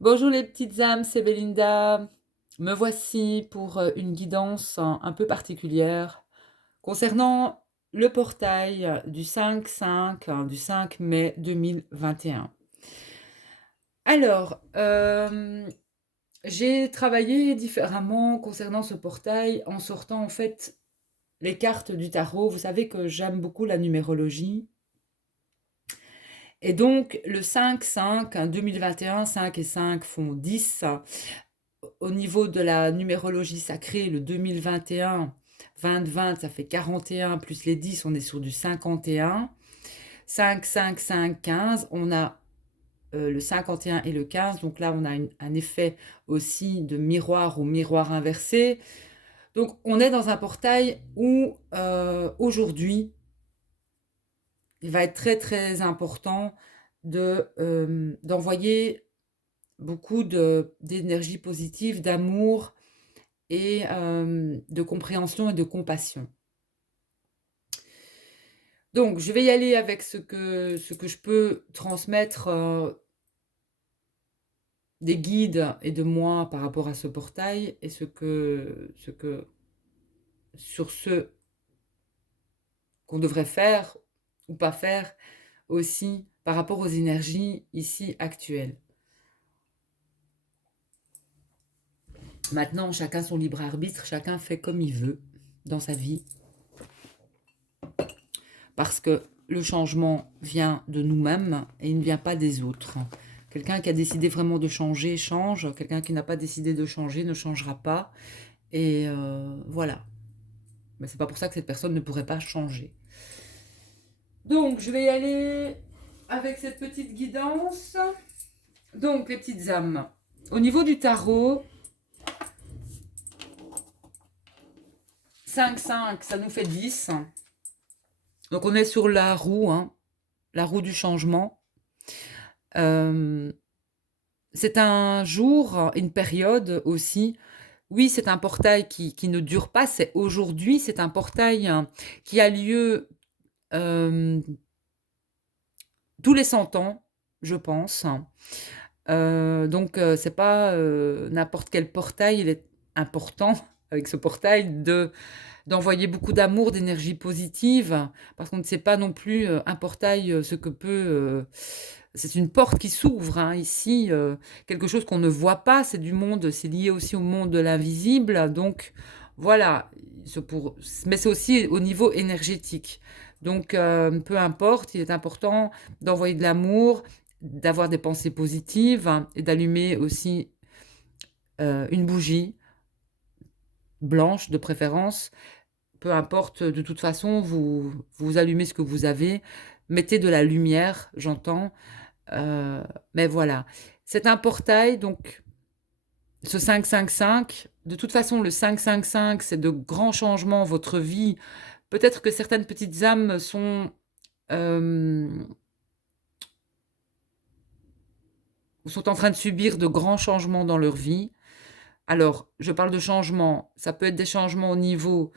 Bonjour les petites âmes, c'est Belinda. Me voici pour une guidance un peu particulière concernant le portail du 5-5, du 5 mai 2021. Alors, j'ai travaillé différemment concernant ce portail en sortant en fait les cartes du tarot. Vous savez que j'aime beaucoup la numérologie. Et donc, le 5-5, 2021, 5 et 5 font 10. Au niveau de la numérologie sacrée, le 2021, 20-20, ça fait 41, plus les 10, on est sur du 51. 5, 5, 5, 15, on a le 51 et le 15, donc là on a un effet aussi de miroir ou miroir inversé. Donc on est dans un portail où aujourd'hui, il va être très très important d'envoyer beaucoup d'énergie positive, d'amour et de compréhension et de compassion. Donc, je vais y aller avec ce que je peux transmettre des guides et de moi par rapport à ce portail et sur ce qu'on devrait faire ou pas faire aussi par rapport aux énergies ici actuelles. Maintenant, chacun son libre arbitre, chacun fait comme il veut dans sa vie. Parce que le changement vient de nous-mêmes et il ne vient pas des autres. Quelqu'un qui a décidé vraiment de changer, change. Quelqu'un qui n'a pas décidé de changer ne changera pas. Et voilà. Mais c'est pas pour ça que cette personne ne pourrait pas changer. Donc, je vais y aller avec cette petite guidance. Donc, les petites âmes. Au niveau du tarot, 5-5, ça nous fait 10. Donc, on est sur la roue, hein, la roue du changement. C'est un jour, une période aussi. Oui, c'est un portail qui ne dure pas, c'est aujourd'hui, c'est un portail qui a lieu euh, tous les 100 ans, je pense. Donc, c'est pas n'importe quel portail, il est important avec ce portail d'envoyer beaucoup d'amour, d'énergie positive, parce qu'on ne sait pas non plus un portail, ce que peut... c'est une porte qui s'ouvre, hein, ici, quelque chose qu'on ne voit pas, c'est du monde, c'est lié aussi au monde de l'invisible, donc voilà, mais c'est aussi au niveau énergétique. Donc, peu importe, il est important d'envoyer de l'amour, d'avoir des pensées positives hein, et d'allumer aussi une bougie blanche de préférence. Peu importe, de toute façon, vous allumez ce que vous avez. Mettez de la lumière, j'entends. Mais voilà. C'est un portail, donc ce 5-5-5. De toute façon, le 5-5-5, c'est de grands changements. Votre vie. Peut-être que certaines petites âmes euh, sont en train de subir de grands changements dans leur vie. Alors, je parle de changements. Ça peut être des changements au niveau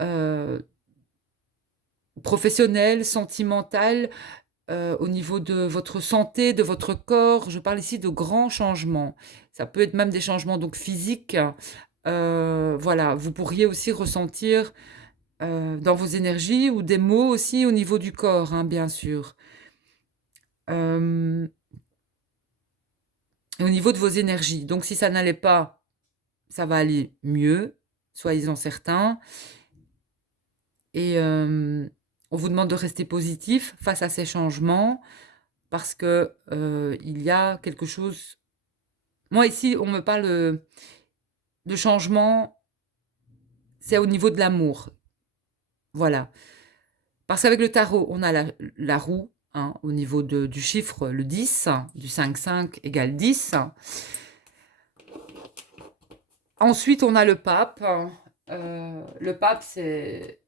euh, professionnel, sentimental, au niveau de votre santé, de votre corps. Je parle ici de grands changements. Ça peut être même des changements donc physiques. Voilà, vous pourriez aussi ressentir dans vos énergies ou des maux aussi au niveau du corps, hein, bien sûr. Euh, et au niveau de vos énergies. Donc si ça n'allait pas, ça va aller mieux, soyez-en certains. Et on vous demande de rester positif face à ces changements parce que il y a quelque chose. Moi ici, on me parle de changement, c'est au niveau de l'amour, voilà. Parce qu'avec le tarot, on a la roue, hein, au niveau du chiffre, le 10, du 5-5 égale 10. Ensuite, on a le pape. Le pape, c'est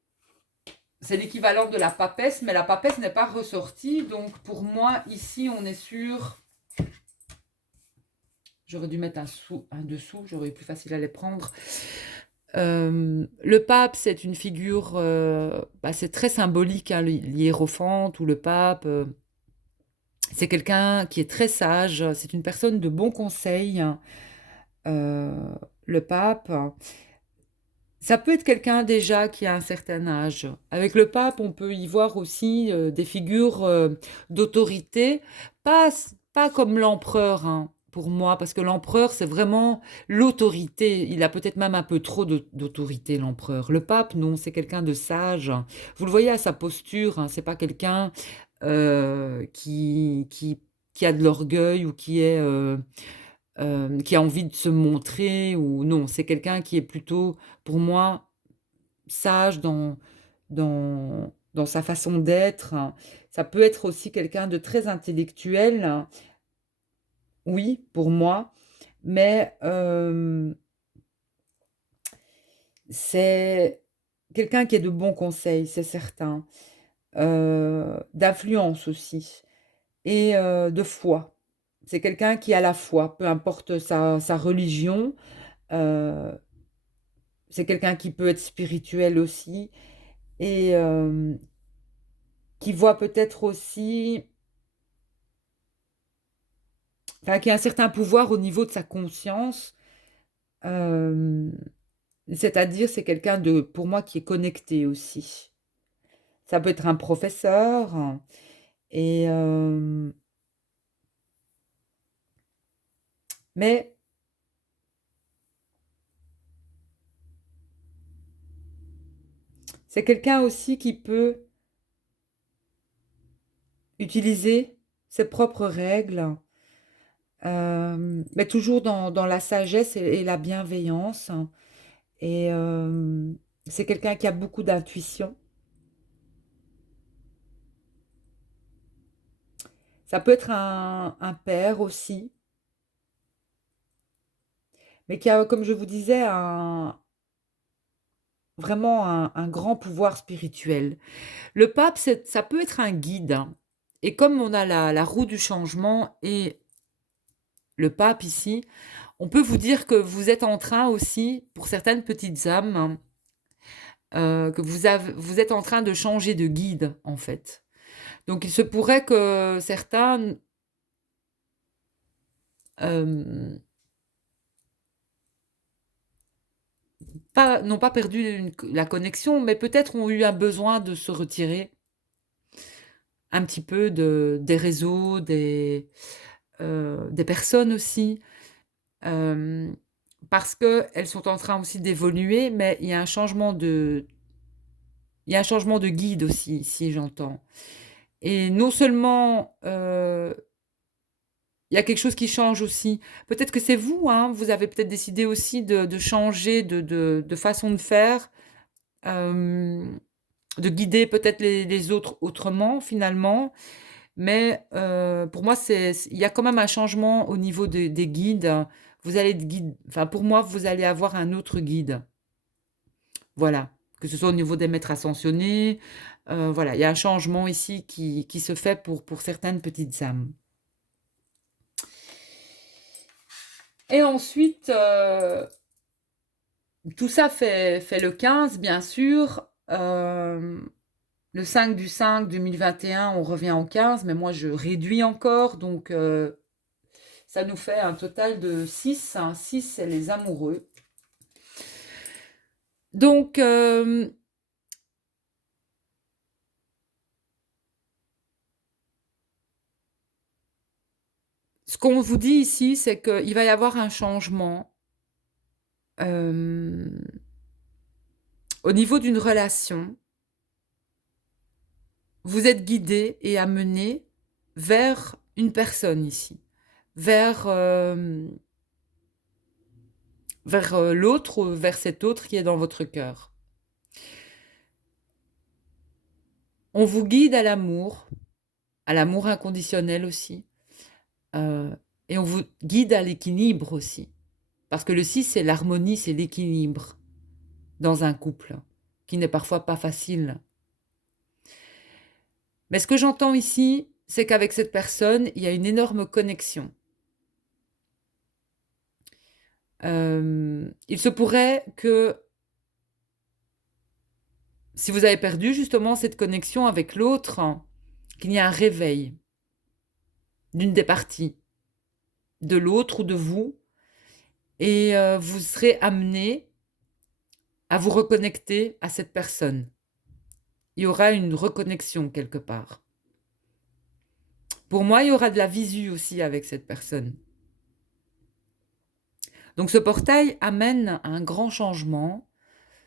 l'équivalent de la papesse, mais la papesse n'est pas ressortie. Donc, pour moi, ici, on est sur... J'aurais dû mettre un dessous, j'aurais eu plus facile à les prendre. Le pape, c'est une figure, c'est très symbolique, hein, l'hiérophante ou le pape. C'est quelqu'un qui est très sage, c'est une personne de bon conseil, heu, le pape. Ça peut être quelqu'un déjà qui a un certain âge. Avec le pape, on peut y voir aussi, des figures, d'autorité, pas comme l'empereur, hein, pour moi, parce que l'empereur, c'est vraiment l'autorité. Il a peut-être même un peu trop d'autorité, l'empereur. Le pape, non, c'est quelqu'un de sage. Vous le voyez à sa posture, hein, c'est pas quelqu'un, qui a de l'orgueil ou qui a envie de se montrer ou non, c'est quelqu'un qui est plutôt, pour moi, sage dans sa façon d'être. Ça peut être aussi quelqu'un de très intellectuel, oui, pour moi, mais c'est quelqu'un qui est de bons conseils, c'est certain, d'influence aussi et de foi. C'est quelqu'un qui a la foi, peu importe sa religion, heu, c'est quelqu'un qui peut être spirituel aussi et qui voit peut-être aussi enfin, qui a un certain pouvoir au niveau de sa conscience, hem, c'est-à-dire c'est quelqu'un de pour moi qui est connecté aussi. Ça peut être un professeur et mais c'est quelqu'un aussi qui peut utiliser ses propres règles, mais toujours dans la sagesse et la bienveillance et c'est quelqu'un qui a beaucoup d'intuition. Ça peut être un père aussi, mais qui a, comme je vous disais, vraiment un grand pouvoir spirituel. Le pape, ça peut être un guide, hein, et comme on a la roue du changement et le pape ici, on peut vous dire que vous êtes en train aussi, pour certaines petites âmes, que vous êtes en train de changer de guide, en fait. Donc il se pourrait que certains, hem, n'ont pas perdu la connexion, mais peut-être ont eu un besoin de se retirer un petit peu des réseaux, des personnes aussi. Hem, Parce qu'elles sont en train aussi d'évoluer, mais il y a un changement de guide aussi, ici, j'entends. Et non seulement, il y a quelque chose qui change aussi. Peut-être que c'est vous, hein, vous avez peut-être décidé aussi de changer de façon de faire, hem, de guider peut-être les autres autrement, finalement. Mais pour moi, il y a quand même un changement au niveau des guides. Vous allez être guide enfin, pour moi, vous allez avoir un autre guide. Voilà. Que ce soit au niveau des maîtres ascensionnés, voilà, il y a un changement ici qui se fait pour certaines petites âmes. Et ensuite, tout ça fait le 15, bien sûr. Le 5/5/2021, on revient en 15, mais moi, je réduis encore, donc ça nous fait un total de 6, hein. 6, c'est les amoureux. Donc, ce qu'on vous dit ici, c'est qu'il va y avoir un changement euh, au niveau d'une relation. Vous êtes guidé et amené vers une personne ici, vers, vers l'autre, vers cet autre qui est dans votre cœur. On vous guide à l'amour inconditionnel aussi, euh, et on vous guide à l'équilibre aussi. Parce que le 6, c'est l'harmonie, c'est l'équilibre dans un couple, qui n'est parfois pas facile. Mais ce que j'entends ici, c'est qu'avec cette personne, il y a une énorme connexion. Il se pourrait que si vous avez perdu justement cette connexion avec l'autre, qu'il y ait un réveil. d'une des parties, de l'autre ou de vous, et vous serez amené à vous reconnecter à cette personne. Il y aura une reconnexion quelque part. Pour moi, il y aura de la visu aussi avec cette personne. Donc ce portail amène un grand changement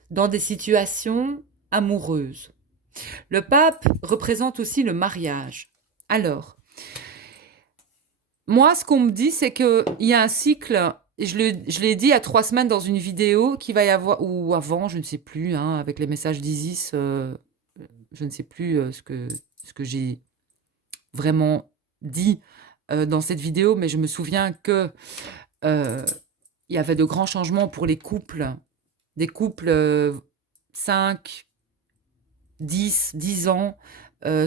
dans des situations amoureuses. Le pape représente aussi le mariage. Alors, moi, ce qu'on me dit, c'est qu'il y a un cycle, et je l'ai dit il y a 3 semaines dans une vidéo, qu'il va y avoir, ou avant, je ne sais plus, hein, avec les messages d'Isis, je ne sais plus ce que j'ai vraiment dit dans cette vidéo, mais je me souviens que il y avait de grands changements pour les couples, des couples 5, 10 ans,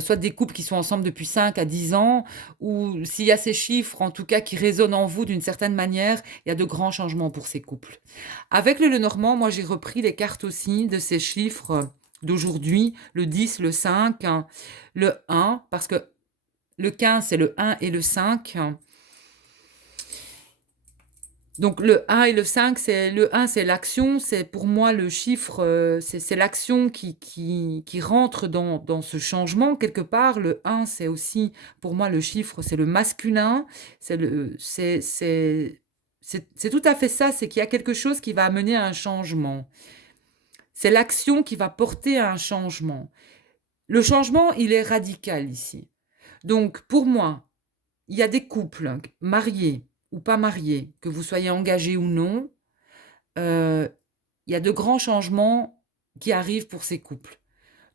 soit des couples qui sont ensemble depuis 5 à 10 ans, ou s'il y a ces chiffres, en tout cas, qui résonnent en vous d'une certaine manière, il y a de grands changements pour ces couples. Avec le Lenormand, moi, j'ai repris les cartes aussi de ces chiffres d'aujourd'hui, le 10, le 5, hein, le 1, parce que le 15, c'est le 1 et le 5. Donc le 1 et le 5, le 1, c'est l'action, c'est pour moi le chiffre, c'est l'action qui rentre dans ce changement quelque part. Le 1, c'est aussi pour moi le chiffre, c'est le masculin, c'est tout à fait ça, c'est qu'il y a quelque chose qui va amener à un changement. C'est l'action qui va porter à un changement. Le changement, il est radical ici. Donc pour moi, il y a des couples mariés ou pas mariés, que vous soyez engagés ou non, il y a de grands changements qui arrivent pour ces couples.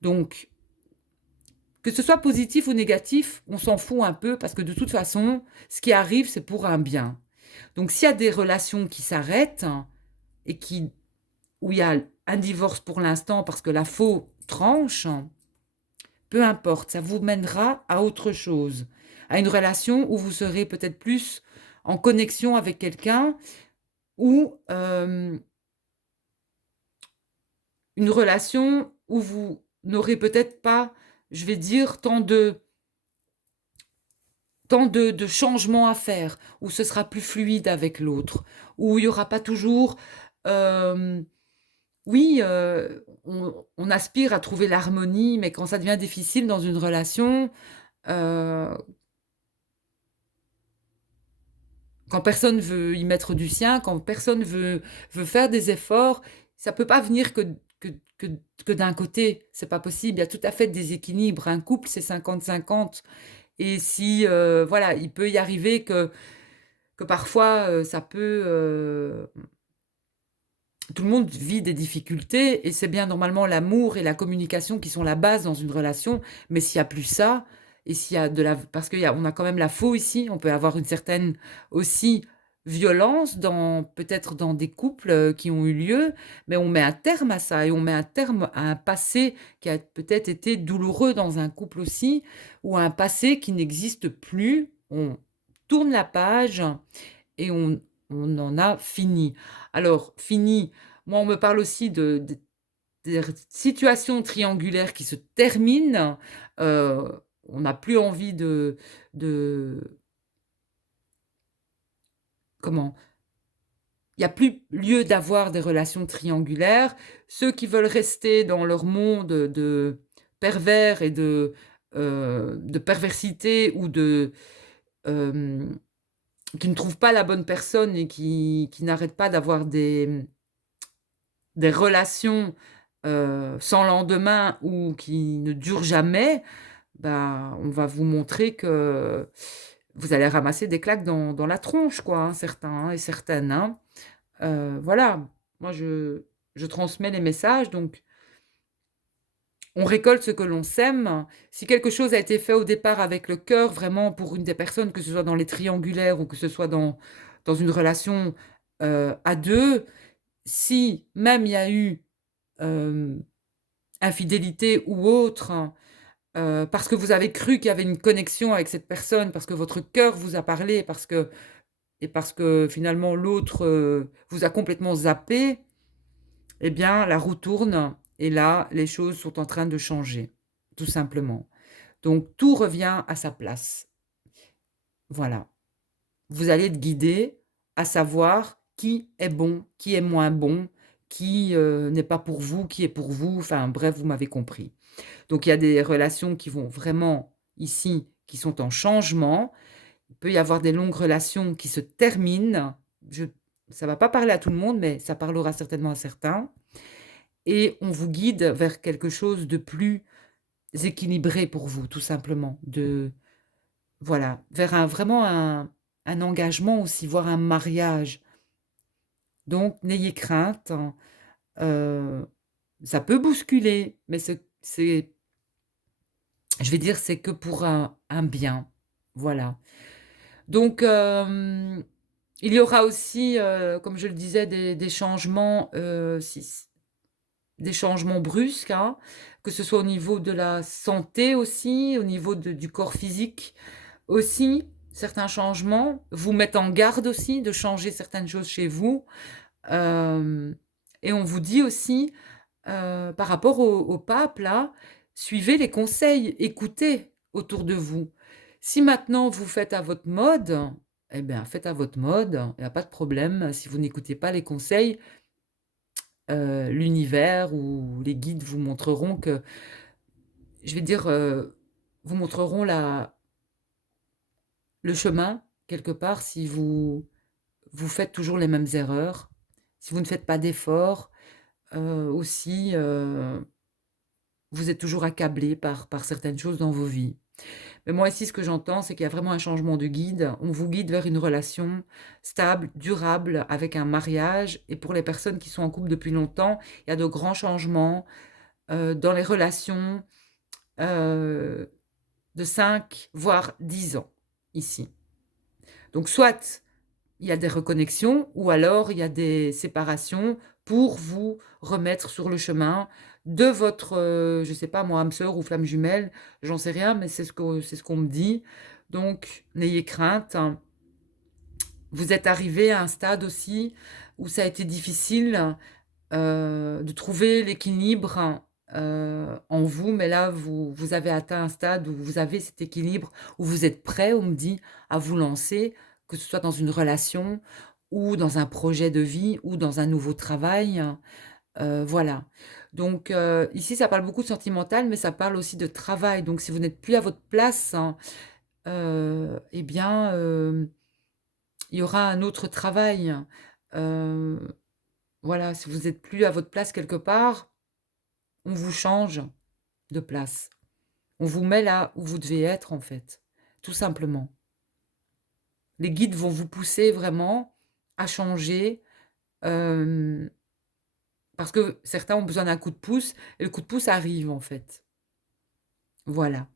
Donc, que ce soit positif ou négatif, on s'en fout un peu parce que de toute façon, ce qui arrive, c'est pour un bien. Donc, s'il y a des relations qui s'arrêtent et où il y a un divorce pour l'instant parce que la faux tranche, peu importe, ça vous mènera à autre chose, à une relation où vous serez peut-être plus en connexion avec quelqu'un ou une relation où vous n'aurez peut-être pas, je vais dire, tant de changements à faire, où ce sera plus fluide avec l'autre, où il n'y aura pas toujours... euh, oui, on aspire à trouver l'harmonie, mais quand ça devient difficile dans une relation, euh, quand personne veut y mettre du sien, quand personne veut faire des efforts, ça peut pas venir que, que, que d'un côté. C'est pas possible. Il y a tout à fait des équilibres. Un couple, c'est 50-50. Et si, voilà, il peut y arriver que parfois, ça peut... tout le monde vit des difficultés et c'est bien normalement l'amour et la communication qui sont la base dans une relation. Mais s'il n'y a plus ça, et s'il y a de la... Parce on a quand même la faux ici, on peut avoir une certaine aussi violence peut-être dans des couples qui ont eu lieu, mais on met un terme à ça et on met un terme à un passé qui a peut-être été douloureux dans un couple aussi, ou un passé qui n'existe plus. On tourne la page et on en a fini. Alors, fini, moi, on me parle aussi des situations triangulaires qui se terminent. Euh, on n'a plus envie de... Comment? Il n'y a plus lieu d'avoir des relations triangulaires. Ceux qui veulent rester dans leur monde de pervers et de perversité ou euh, qui ne trouvent pas la bonne personne et qui n'arrêtent pas d'avoir des relations sans lendemain ou qui ne durent jamais, bah, on va vous montrer que vous allez ramasser des claques dans la tronche, quoi, hein, certains hein, et certaines. Hein. Voilà, moi je transmets les messages, donc on récolte ce que l'on sème. Si quelque chose a été fait au départ avec le cœur, vraiment pour une des personnes, que ce soit dans les triangulaires ou que ce soit dans une relation à deux, si même il y a eu euh, infidélité ou autre, hein, parce que vous avez cru qu'il y avait une connexion avec cette personne, parce que votre cœur vous a parlé, et parce que finalement l'autre vous a complètement zappé, eh bien la roue tourne et là les choses sont en train de changer, tout simplement. Donc tout revient à sa place. Voilà. Vous allez être guidé à savoir qui est bon, qui est moins bon, qui, n'est pas pour vous, qui est pour vous, enfin bref, vous m'avez compris. Donc il y a des relations qui vont vraiment ici, qui sont en changement. Il peut y avoir des longues relations qui se terminent. Je Ça va pas parler à tout le monde, mais ça parlera certainement à certains et on vous guide vers quelque chose de plus équilibré pour vous, tout simplement. Voilà, vers un engagement aussi, voire un mariage. Donc n'ayez crainte, hein, ça peut bousculer, mais c'est je vais dire, c'est que pour un bien. Voilà. Donc il y aura aussi, comme je le disais, des changements, des changements brusques, hein, que ce soit au niveau de la santé aussi, au niveau du corps physique aussi. Certains changements vous mettent en garde aussi de changer certaines choses chez vous. Hem Et on vous dit aussi, par rapport au pape là, suivez les conseils, écoutez autour de vous. Si maintenant vous faites à votre mode, eh bien faites à votre mode, il y a pas de problème. Si vous n'écoutez pas les conseils, l'univers ou les guides vous montreront que je vais dire, vous montreront le chemin quelque part si vous faites toujours les mêmes erreurs, si vous ne faites pas d'efforts, aussi, vous êtes toujours accablé par certaines choses dans vos vies. Mais moi ici, ce que j'entends, c'est qu'il y a vraiment un changement de guide. On vous guide vers une relation stable, durable, avec un mariage et pour les personnes qui sont en couple depuis longtemps, il y a de grands changements, dans les relations, heu, de 5 voire 10 ans, ici. Donc soit il y a des reconnexions ou alors il y a des séparations pour vous remettre sur le chemin de votre, je sais pas moi, âme sœur ou flamme jumelle, j'en sais rien, mais c'est ce qu'on me dit. Donc n'ayez crainte, hein. Vous êtes arrivés à un stade aussi où ça a été difficile, de trouver l'équilibre, en vous, mais là vous avez atteint un stade où vous avez cet équilibre, où vous êtes prêts, on me dit, à vous lancer, que ce soit dans une relation ou dans un projet de vie ou dans un nouveau travail, voilà. Donc ici ça parle beaucoup de sentimental, mais ça parle aussi de travail. Donc si vous n'êtes plus à votre place, hein, et bien, il y aura un autre travail. Heu, voilà, si vous êtes plus à votre place quelque part, on vous change de place. On vous met là où vous devez être, en fait, tout simplement. Les guides vont vous pousser vraiment à changer, hem, parce que certains ont besoin d'un coup de pouce et le coup de pouce arrive, en fait. Voilà.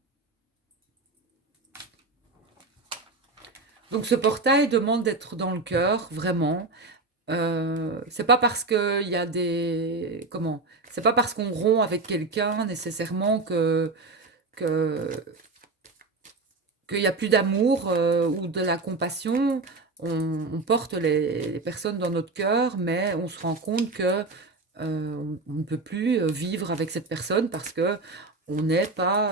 Donc ce portail demande d'être dans le cœur, vraiment. C'est pas parce qu'il y a des comment? C'est pas parce qu'on rompt avec quelqu'un nécessairement que qu'il y a plus d'amour, ou de la compassion. On porte les personnes dans notre cœur, mais on se rend compte que, on ne peut plus, vivre avec cette personne parce qu'on n'est pas,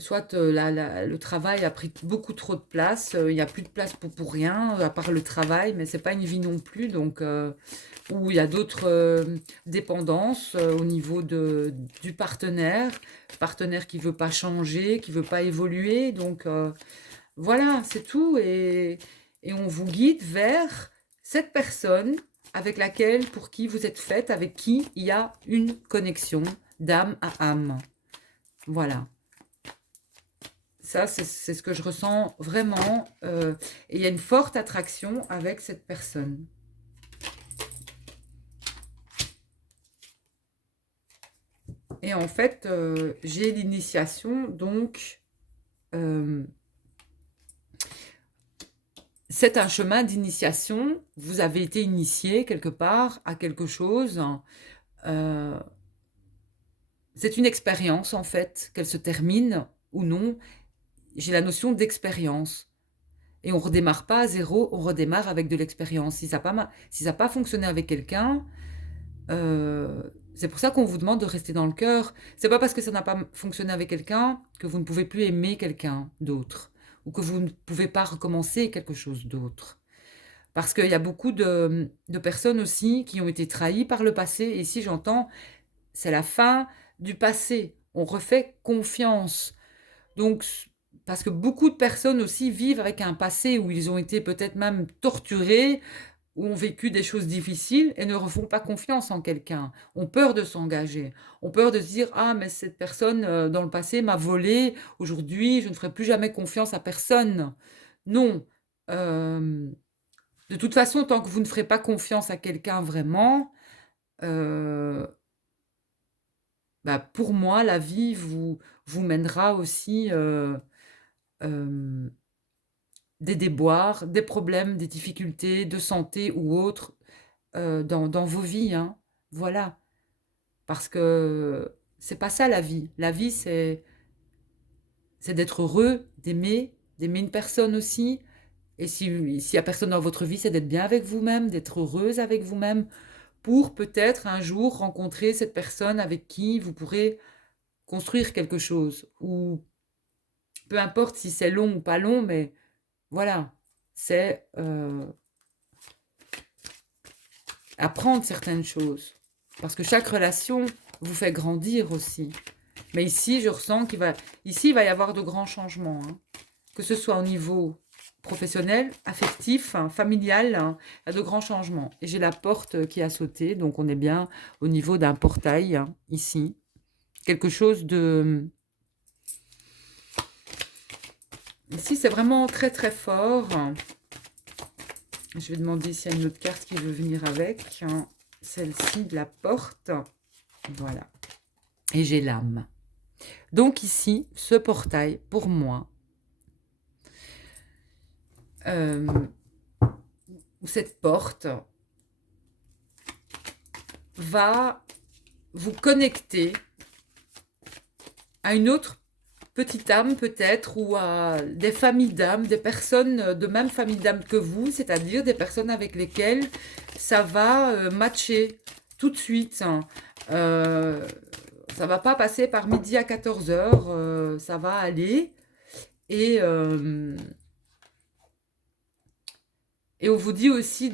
soit, le travail a pris beaucoup trop de place, il y a plus de place pour rien, à part le travail, mais c'est pas une vie non plus donc ou il y a d'autres, dépendances, au niveau du partenaire qui veut pas changer, qui veut pas évoluer donc voilà, c'est tout et on vous guide vers cette personne avec laquelle pour qui vous êtes faite, avec qui il y a une connexion d'âme à âme. Voilà. Ça, c'est ce que je ressens vraiment, et il y a une forte attraction avec cette personne. Et en fait, j'ai l'initiation donc, hem, c'est un chemin d'initiation. Vous avez été initié quelque part à quelque chose, heu, c'est une expérience en fait, qu'elle se termine ou non. J'ai la notion d'expérience et on redémarre pas à zéro, on redémarre avec de l'expérience. Si ça a pas fonctionné avec quelqu'un, c'est pour ça qu'on vous demande de rester dans le cœur. C'est pas parce que ça n'a pas fonctionné avec quelqu'un que vous ne pouvez plus aimer quelqu'un d'autre ou que vous ne pouvez pas recommencer quelque chose d'autre. Parce qu'il y a beaucoup de personnes aussi qui ont été trahies par le passé. Et ici, j'entends, c'est la fin du passé. On refait confiance. Donc, parce que beaucoup de personnes aussi vivent avec un passé où ils ont été peut-être même torturés, où ont vécu des choses difficiles et ne refont pas confiance en quelqu'un, ont peur de s'engager, ont peur de se dire: «Ah mais cette personne, dans le passé m'a volé, aujourd'hui je ne ferai plus jamais confiance à personne». Non, hem, de toute façon, tant que vous ne ferez pas confiance à quelqu'un vraiment, heu, bah, pour moi la vie vous mènera aussi, hem, des déboires, des problèmes, des difficultés de santé ou autres, dans vos vies, hein. Voilà. Parce que c'est pas ça la vie. La vie, c'est d'être heureux, d'aimer une personne aussi. Et si s'il y a personne dans votre vie, c'est d'être bien avec vous-même, d'être heureuse avec vous-même, pour peut-être un jour rencontrer cette personne avec qui vous pourrez construire quelque chose. Ou peu importe si c'est long ou pas long, mais voilà, c'est apprendre certaines choses. Parce que chaque relation vous fait grandir aussi. Mais ici, je ressens ici, il va y avoir de grands changements, hein. Que ce soit au niveau professionnel, affectif, hein, familial, hein, il y a de grands changements. Et j'ai la porte qui a sauté, donc on est bien au niveau d'un portail, hein, ici. Quelque chose de... Ici, c'est vraiment très très fort. Je vais demander s'il y a une autre carte qui veut venir avec, hein. Celle-ci de la porte. Voilà. Et j'ai l'âme. Donc ici, ce portail, pour moi, cette porte va vous connecter à une autre petite âme peut-être, ou à des familles d'âmes, des personnes de même famille d'âme que vous, c'est-à-dire des personnes avec lesquelles ça va matcher tout de suite, hein. Euh, Ça va pas passer par midi à 14h, ça va aller. Et, et on vous dit aussi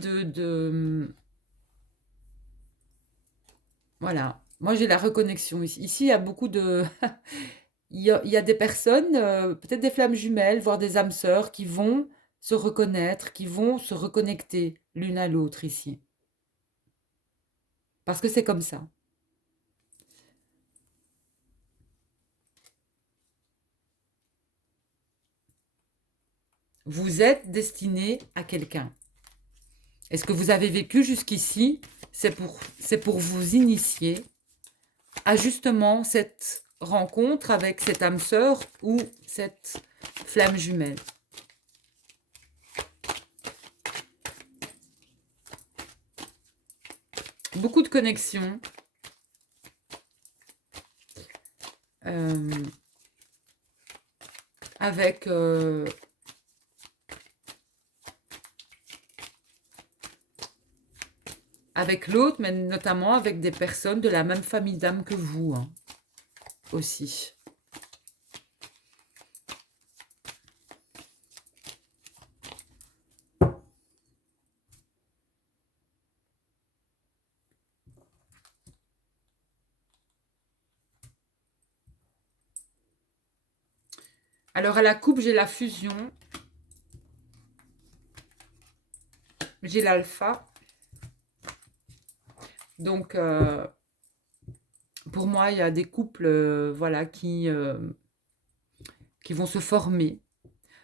voilà. Moi, j'ai la reconnexion ici. Ici, il y a beaucoup de... il y a des personnes, peut-être des flammes jumelles, voire des âmes sœurs, qui vont se reconnaître, qui vont se reconnecter l'une à l'autre ici. Parce que c'est comme ça. Vous êtes destiné à quelqu'un. Et ce que vous avez vécu jusqu'ici, c'est pour vous initier à justement cette rencontre avec cette âme sœur ou cette flamme jumelle. Beaucoup de connexions. euh, avec avec l'autre, mais notamment avec des personnes de la même famille d'âme que vous, hein, aussi. Alors à la coupe, j'ai la fusion, j'ai l'alpha. Donc pour moi, il y a des couples voilà, qui vont se former.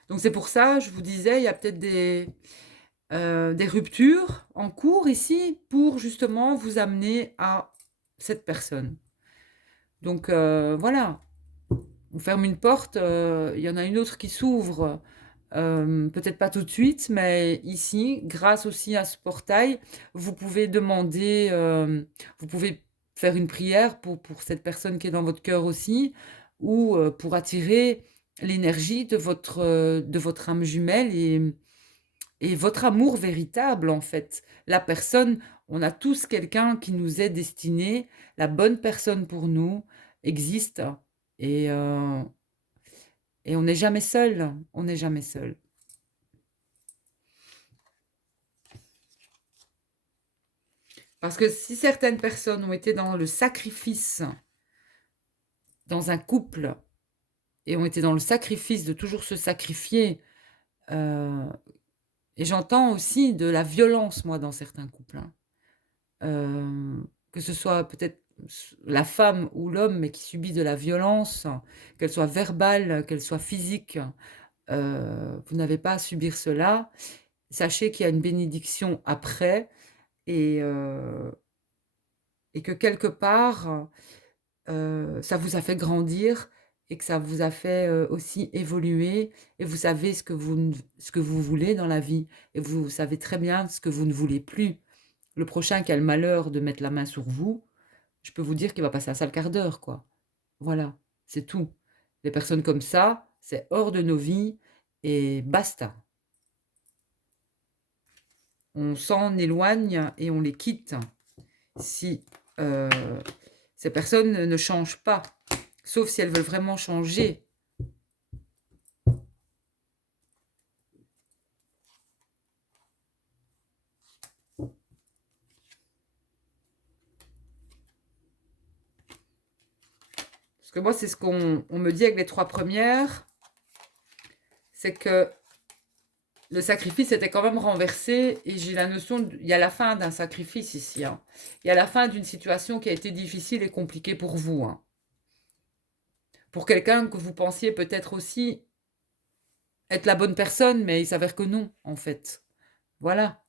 Donc c'est pour ça, je vous disais, il y a peut-être des ruptures en cours ici pour justement vous amener à cette personne. Donc voilà, on ferme une porte, il y en a une autre qui s'ouvre. Peut-être pas tout de suite, mais ici, grâce aussi à ce portail, vous pouvez demander, vous pouvez faire une prière pour cette personne qui est dans votre cœur aussi, ou pour attirer l'énergie de votre âme jumelle et votre amour véritable, en fait. La personne, on a tous quelqu'un qui nous est destiné, la bonne personne pour nous existe. Et, Et on n'est jamais seul, on n'est jamais seul. Parce que si certaines personnes ont été dans le sacrifice, dans un couple, et ont été dans le sacrifice de toujours se sacrifier, euh, et j'entends aussi de la violence, moi, dans certains couples, hein. Que ce soit peut-être la femme ou l'homme, mais qui subit de la violence, qu'elle soit verbale, qu'elle soit physique, vous n'avez pas à subir cela. Sachez qu'il y a une bénédiction après et, euh, et que quelque part, ça vous a fait grandir et que ça vous a fait aussi évoluer et vous savez ce que vous voulez dans la vie et vous savez très bien ce que vous ne voulez plus. Le prochain qui a le malheur de mettre la main sur vous, je peux vous dire qu'il va passer un sale quart d'heure, quoi. Voilà, c'est tout. Les personnes comme ça, c'est hors de nos vies et basta. On s'en éloigne et on les quitte si euh, ces personnes ne changent pas, sauf si elles veulent vraiment changer. Parce que moi, c'est ce qu'on me dit avec les 3 premières, c'est que le sacrifice était quand même renversé et j'ai la notion, il y a la fin d'un sacrifice ici, hein. Il y a la fin d'une situation qui a été difficile et compliquée pour vous, hein. Pour quelqu'un que vous pensiez peut-être aussi être la bonne personne, mais il s'avère que non, en fait. Voilà.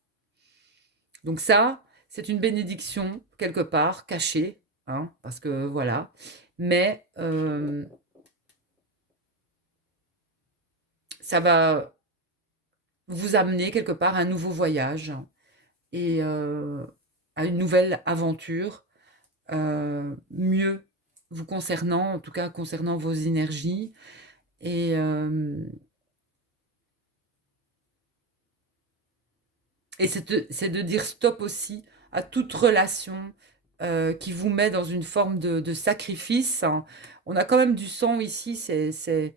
Donc ça, c'est une bénédiction, quelque part, cachée, hein, parce que voilà. Mais ça va vous amener quelque part à un nouveau voyage et à une nouvelle aventure, mieux vous concernant, en tout cas concernant vos énergies. Et, et c'est de dire stop aussi à toute relation qui vous met dans une forme de sacrifice, hein. On a quand même du sang ici. Il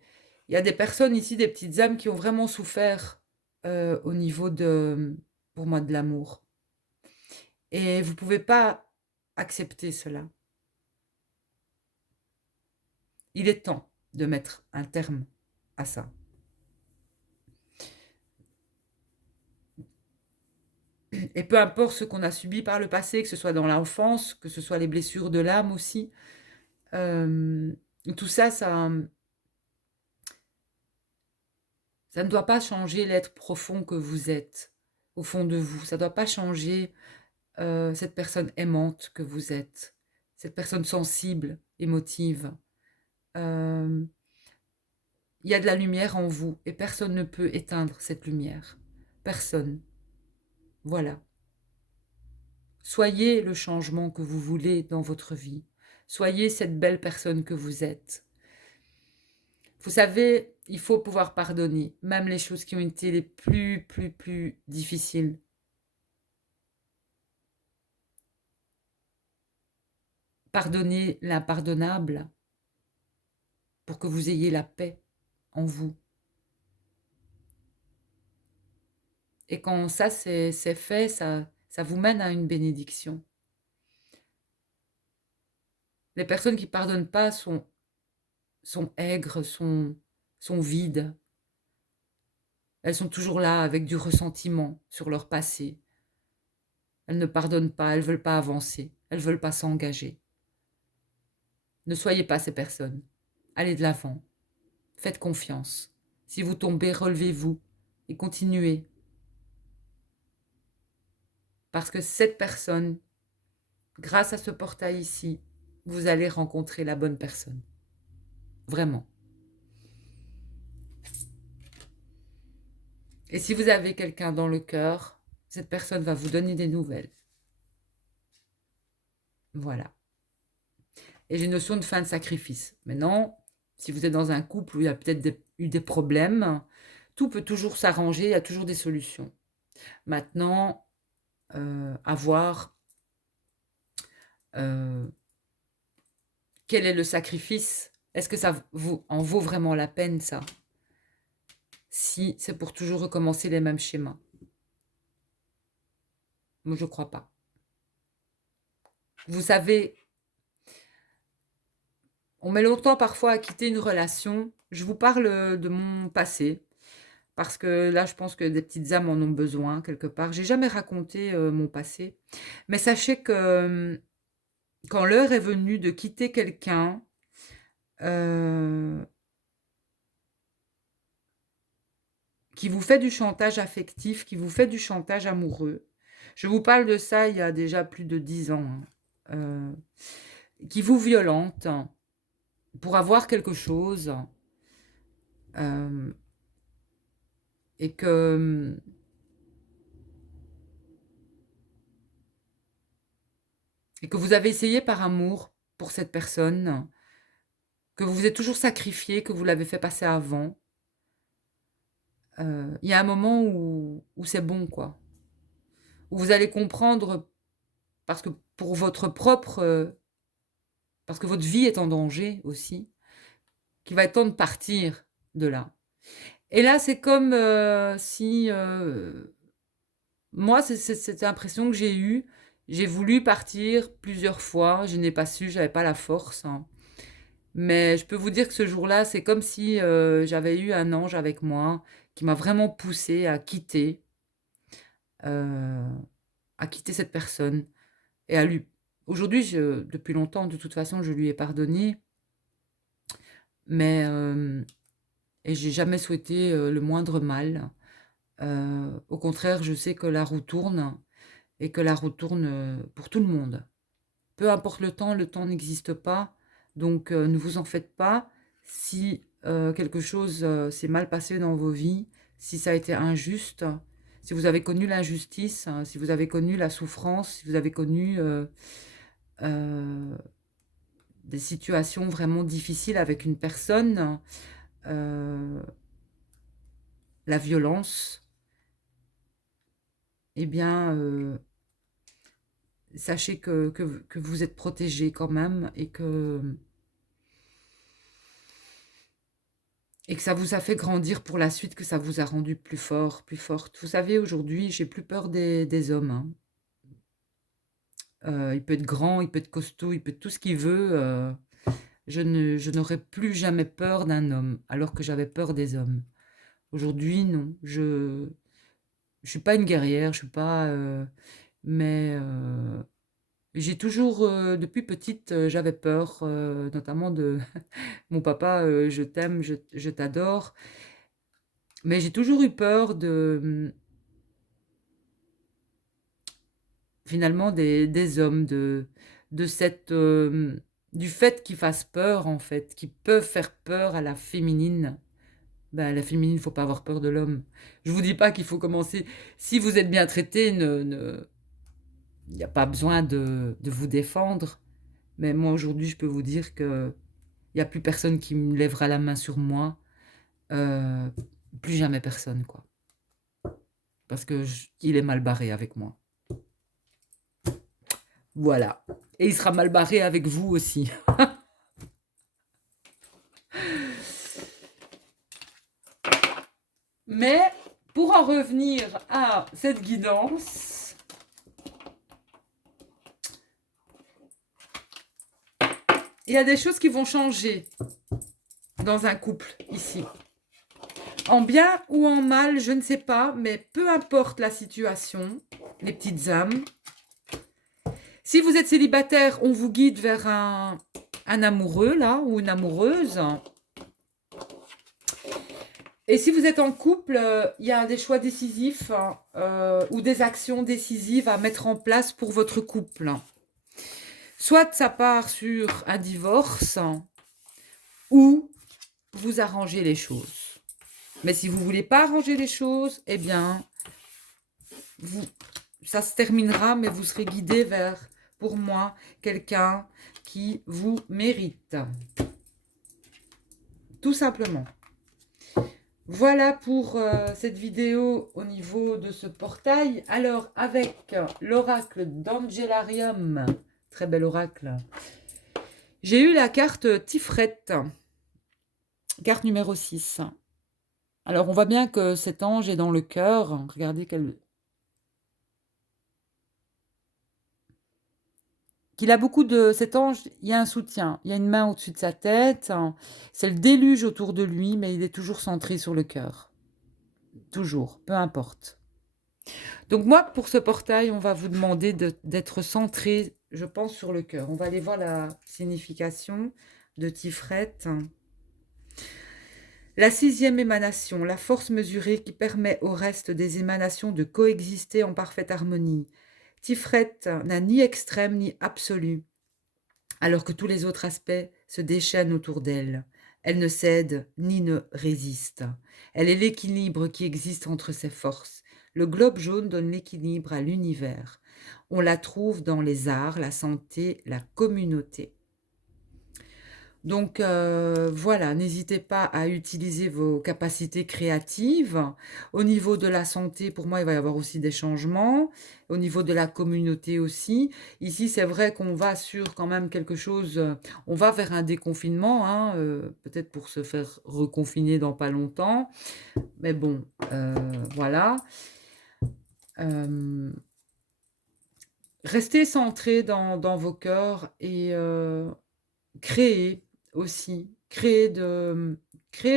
y a des personnes ici, des petites âmes qui ont vraiment souffert au niveau de, pour moi, de l'amour. Et vous ne pouvez pas accepter cela. Il est temps de mettre un terme à ça. Et peu importe ce qu'on a subi par le passé, que ce soit dans l'enfance, que ce soit les blessures de l'âme aussi, euh, tout ça, ça ne doit pas changer l'être profond que vous êtes, au fond de vous. Ça ne doit pas changer cette personne aimante que vous êtes, cette personne sensible, émotive. Euh, Il y a de la lumière en vous et personne ne peut éteindre cette lumière. Personne. Voilà. Soyez le changement que vous voulez dans votre vie. Soyez cette belle personne que vous êtes. Vous savez, il faut pouvoir pardonner, même les choses qui ont été les plus difficiles. Pardonnez l'impardonnable pour que vous ayez la paix en vous. Et quand ça c'est fait, ça vous mène à une bénédiction. Les personnes qui ne pardonnent pas sont aigres, sont vides. Elles sont toujours là avec du ressentiment sur leur passé. Elles ne pardonnent pas, elles ne veulent pas avancer, elles ne veulent pas s'engager. Ne soyez pas ces personnes. Allez de l'avant. Faites confiance. Si vous tombez, relevez-vous et continuez. Parce que cette personne, grâce à ce portail ici, vous allez rencontrer la bonne personne. Vraiment. Et si vous avez quelqu'un dans le cœur, cette personne va vous donner des nouvelles. Voilà. Et j'ai une notion de fin de sacrifice. Maintenant, si vous êtes dans un couple où il y a peut-être eu des problèmes, tout peut toujours s'arranger, il y a toujours des solutions. Maintenant, à voir quel est le sacrifice Est-ce que ça en vaut vraiment la peine, ça? Si c'est pour toujours recommencer les mêmes schémas? Moi, je crois pas. Vous savez, on met longtemps parfois à quitter une relation. Je vous parle de mon passé, parce que là, je pense que des petites âmes en ont besoin quelque part. J'ai jamais raconté mon passé, mais sachez que quand l'heure est venue de quitter quelqu'un, qui vous fait du chantage affectif, qui vous fait du chantage amoureux, je vous parle de ça il y a déjà plus de 10 ans, hein, qui vous violente pour avoir quelque chose, euh, et que vous avez essayé par amour pour cette personne, que vous vous êtes toujours sacrifié, que vous l'avez fait passer avant, il y a un moment où c'est bon, quoi. Où vous allez comprendre, parce que pour votre propre... parce que votre vie est en danger aussi, qu'il va être temps de partir de là. Et là, c'est comme si... moi, c'est cette impression que j'ai eue. J'ai voulu partir plusieurs fois, je n'ai pas su, j'avais pas la force, hein. Mais je peux vous dire que ce jour-là, c'est comme si j'avais eu un ange avec moi qui m'a vraiment poussée euh, à quitter cette personne et à lui. Aujourd'hui, depuis longtemps, de toute façon, je lui ai pardonné, mais et j'ai jamais souhaité le moindre mal. Au contraire, je sais que la roue tourne et que la roue tourne pour tout le monde. Peu importe le temps n'existe pas, donc ne vous en faites pas. Si quelque chose s'est mal passé dans vos vies, si ça a été injuste, si vous avez connu l'injustice, hein, si vous avez connu la souffrance, si vous avez connu euh, des situations vraiment difficiles avec une personne, euh, la violence, eh bien, sachez que vous êtes protégé quand même et que ça vous a fait grandir pour la suite, que ça vous a rendu plus fort, plus forte. Vous savez, aujourd'hui, j'ai plus peur des hommes, hein. Il peut être grand, il peut être costaud, il peut être tout ce qu'il veut. Je n'aurais plus jamais peur d'un homme, alors que j'avais peur des hommes. Aujourd'hui, non. Je suis pas une guerrière, je suis pas... mais j'ai toujours, depuis petite, j'avais peur, notamment de mon papa, je t'aime, je t'adore. Mais j'ai toujours eu peur finalement des hommes, de cette, du fait qu'ils fassent peur, en fait, qu'ils peuvent faire peur à la féminine. Ben, la féminine, il faut pas avoir peur de l'homme. Je vous dis pas qu'il faut commencer. Si vous êtes bien traité, il n'y a pas besoin de vous défendre. Mais moi, aujourd'hui, je peux vous dire que il n'y a plus personne qui me lèvera la main sur moi. Euh, plus jamais personne, quoi. Parce que il est mal barré avec moi. Voilà. Et il sera mal barré avec vous aussi. Mais pour en revenir à cette guidance, il y a des choses qui vont changer dans un couple ici. En bien ou en mal, je ne sais pas, mais peu importe la situation, les petites âmes. Si vous êtes célibataire, on vous guide vers un amoureux, là, ou une amoureuse. Et si vous êtes en couple, il y a des choix décisifs ou des actions décisives à mettre en place pour votre couple. Soit ça part sur un divorce, ou vous arrangez les choses. Mais si vous ne voulez pas arranger les choses, eh bien, ça se terminera, mais vous serez guidé vers, pour moi, quelqu'un qui vous mérite. Tout simplement. Voilà pour cette vidéo au niveau de ce portail. Alors, avec l'oracle d'Angelarium, très bel oracle, j'ai eu la carte Tifrette. Carte numéro 6. Alors, on voit bien que cet ange est dans le cœur. Regardez qu'il a beaucoup de... Cet ange, il y a un soutien. Il y a une main au-dessus de sa tête. C'est le déluge autour de lui, mais il est toujours centré sur le cœur. Toujours, peu importe. Donc moi, pour ce portail, on va vous demander d'être centré, je pense, sur le cœur. On va aller voir la signification de Tiferet. La sixième émanation, la force mesurée qui permet au reste des émanations de coexister en parfaite harmonie. Tiferet n'a ni extrême ni absolu, alors que tous les autres aspects se déchaînent autour d'elle. Elle ne cède ni ne résiste. Elle est l'équilibre qui existe entre ses forces. Le globe jaune donne l'équilibre à l'univers. On la trouve dans les arts, la santé, la communauté. Donc voilà, n'hésitez pas à utiliser vos capacités créatives. Au niveau de la santé, pour moi, il va y avoir aussi des changements. Au niveau de la communauté aussi. Ici, c'est vrai qu'on va sur quand même quelque chose, on va vers un déconfinement, hein, peut-être pour se faire reconfiner dans pas longtemps. Mais bon, voilà. Restez centrés dans vos cœurs et créez aussi. Créez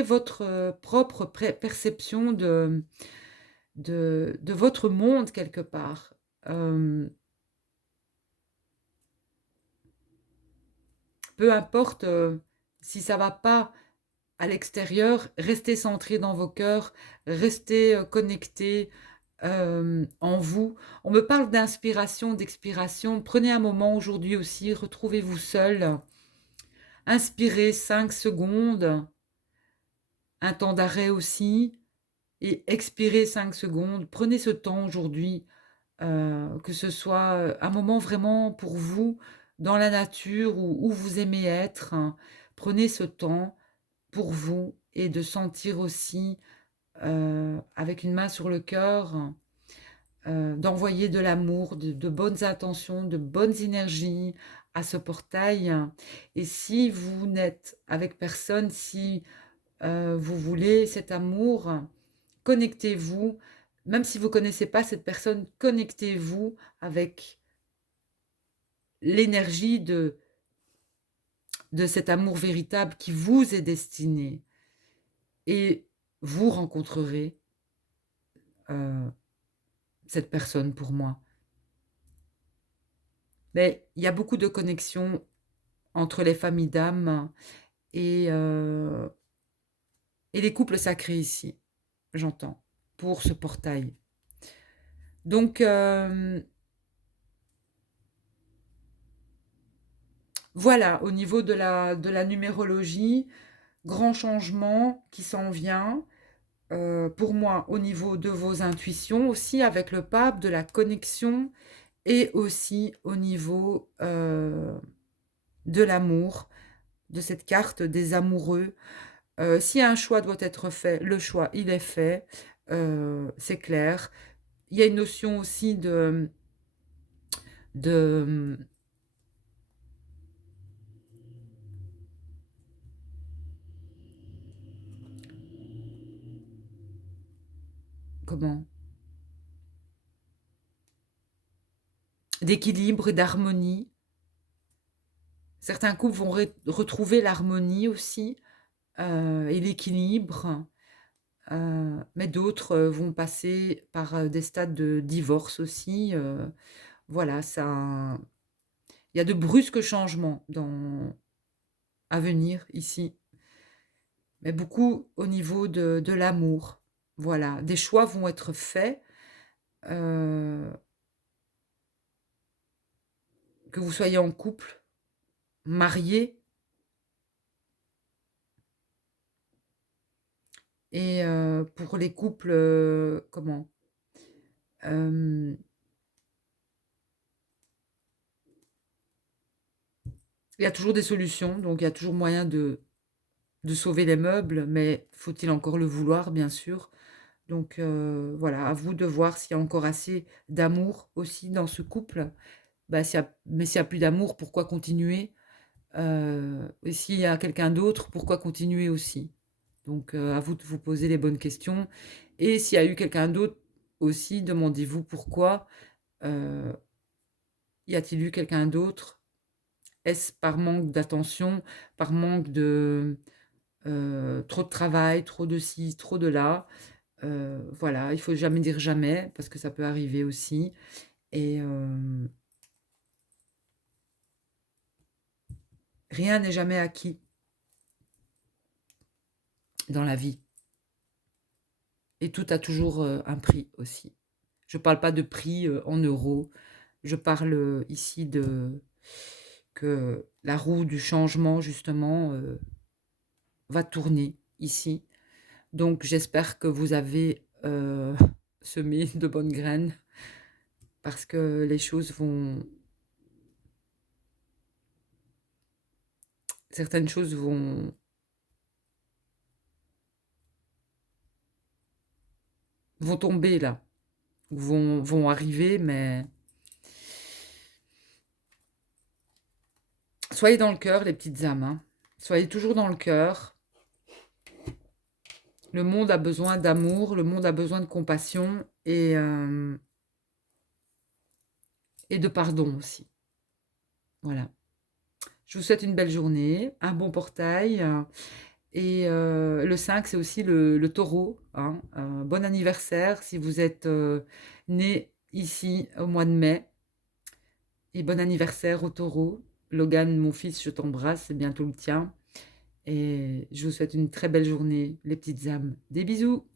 votre propre perception de votre monde quelque part. Peu importe si ça va pas à l'extérieur, restez centrés dans vos cœurs, restez connectés en vous. On me parle d'inspiration, d'expiration. Prenez un moment aujourd'hui aussi, retrouvez-vous seul. Inspirez 5 secondes, un temps d'arrêt aussi, et expirez 5 secondes. Prenez ce temps aujourd'hui, que ce soit un moment vraiment pour vous, dans la nature, où vous aimez être. Prenez ce temps pour vous et de sentir aussi, avec une main sur le cœur, d'envoyer de l'amour, de bonnes intentions, de bonnes énergies à ce portail. Et si vous n'êtes avec personne, si vous voulez cet amour, connectez-vous. Même si vous ne connaissez pas cette personne, connectez-vous avec l'énergie de cet amour véritable qui vous est destiné. Et vous rencontrerez cette personne pour moi. Mais il y a beaucoup de connexions entre les familles d'âmes et les couples sacrés ici, j'entends, pour ce portail. Donc, voilà, au niveau de la numérologie, grand changement qui s'en vient. Pour moi, au niveau de vos intuitions, aussi avec le pape, de la connexion, et aussi au niveau de l'amour, de cette carte des amoureux. Si un choix doit être fait, le choix, il est fait, c'est clair. Il y a une notion aussi de comment? D'équilibre et d'harmonie. Certains couples vont retrouver l'harmonie aussi, et l'équilibre, mais d'autres vont passer par des stades de divorce aussi. Voilà, ça, il y a de brusques changements à venir ici, mais beaucoup au niveau de l'amour. Voilà, des choix vont être faits, euh, que vous soyez en couple, marié, et pour les couples, comment? Euh, il y a toujours des solutions, donc il y a toujours moyen de sauver les meubles, mais faut-il encore le vouloir, bien sûr. Donc voilà, à vous de voir s'il y a encore assez d'amour aussi dans ce couple. Bah, mais s'il n'y a plus d'amour, pourquoi continuer? Et s'il y a quelqu'un d'autre, pourquoi continuer aussi? Donc, à vous de vous poser les bonnes questions et s'il y a eu quelqu'un d'autre aussi, demandez-vous pourquoi, heu, y a-t-il eu quelqu'un d'autre? Est-ce par manque d'attention, par manque de, trop de travail, trop de ci, trop de là? Voilà, il faut jamais dire jamais parce que ça peut arriver aussi et rien n'est jamais acquis dans la vie et tout a toujours, un prix aussi. Je parle pas de prix, en euros, je parle, ici de que la roue du changement justement, va tourner ici. Donc j'espère que vous avez, semé de bonnes graines parce que les choses vont certaines choses vont tomber là, vont arriver, mais soyez dans le cœur les petites âmes, hein. Soyez toujours dans le cœur. Le monde a besoin d'amour, le monde a besoin de compassion et de pardon aussi. Voilà. Je vous souhaite une belle journée, un bon portail, et le 5, c'est aussi le taureau, hein. Bon anniversaire si vous êtes, né ici au mois de mai et bon anniversaire au taureau. Logan, mon fils, je t'embrasse, c'est bientôt le tien et je vous souhaite une très belle journée, les petites âmes. Des bisous.